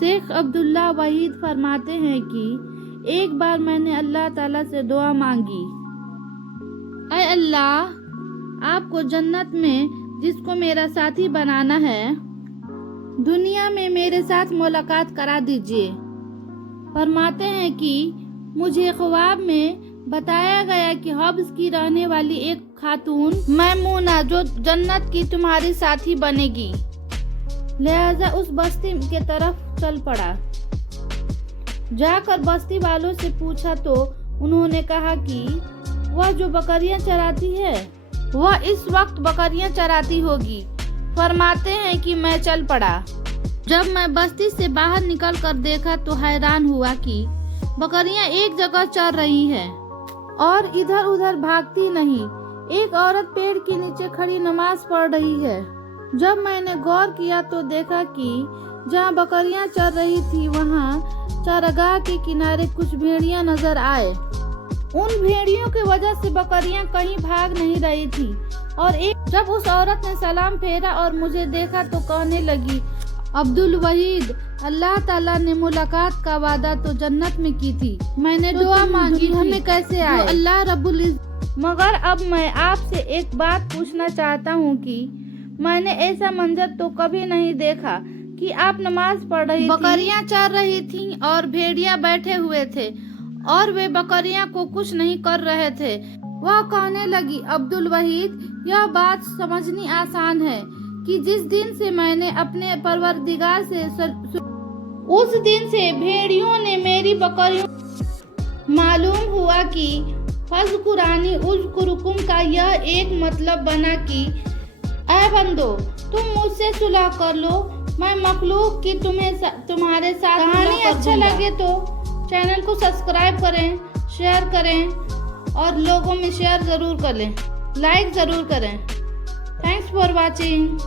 शेख अब्दुल्ला वहीद फरमाते हैं कि एक बार मैंने अल्लाह ताला से दुआ मांगी, ऐ अल्लाह, आपको जन्नत में जिसको मेरा साथी बनाना है, दुनिया में मेरे साथ मुलाकात करा दीजिए। फरमाते हैं कि मुझे ख्वाब में बताया गया कि हब्स की रहने वाली एक खातून मैमूना जो जन्नत की तुम्हारी साथी बनेगी। लिहाजा उस बस्ती के तरफ चल पड़ा। जाकर बस्ती वालों से पूछा तो उन्होंने कहा कि वह जो बकरियां चराती है वह इस वक्त बकरियां चराती होगी। फरमाते हैं कि मैं चल पड़ा। जब मैं बस्ती से बाहर निकल कर देखा तो हैरान हुआ कि बकरियां एक जगह चर रही हैं और इधर उधर भागती नहीं। एक औरत पेड़ के नीचे खड़ी नमाज पढ़ रही है। जब मैंने गौर किया तो देखा कि जहाँ बकरियां चर रही थी वहाँ चारागाह के किनारे कुछ भेड़ियां नजर आए। उन भेड़ियों की वजह से बकरियां कहीं भाग नहीं रही थी। और जब उस औरत ने सलाम फेरा और मुझे देखा तो कहने लगी, अब्दुल वहीद, अल्लाह ताला ने मुलाकात का वादा तो जन्नत में की थी। मैंने दुआ मांगी हमें कैसे आए अल्लाह रब्बुल इज्जत। मगर अब मैं आपसे एक बात पूछना चाहता हूँ कि मैंने ऐसा मंजर तो कभी नहीं देखा कि आप नमाज पढ़ रही थी, बकरियां चर रही थीं और भेड़िया बैठे हुए थे और वे बकरियां को कुछ नहीं कर रहे थे। वह कहने लगी, अब्दुल वहीद, यह बात समझनी आसान है कि जिस दिन से मैंने अपने परवरदिगार से उस दिन से भेड़ियों ने मेरी बकरियों। मालूम हुआ कि फज़कुरानी उज़कुरुकुम का यह एक मतलब बना कि ऐ बंदो, तुम मुझसे सुलह कर लो, मैं मखलूक की तुम्हारे साथ। कहानी अच्छा लगे तो चैनल को सब्सक्राइब करें, शेयर करें और लोगों में शेयर ज़रूर करें, लाइक ज़रूर करें। Thanks for watching.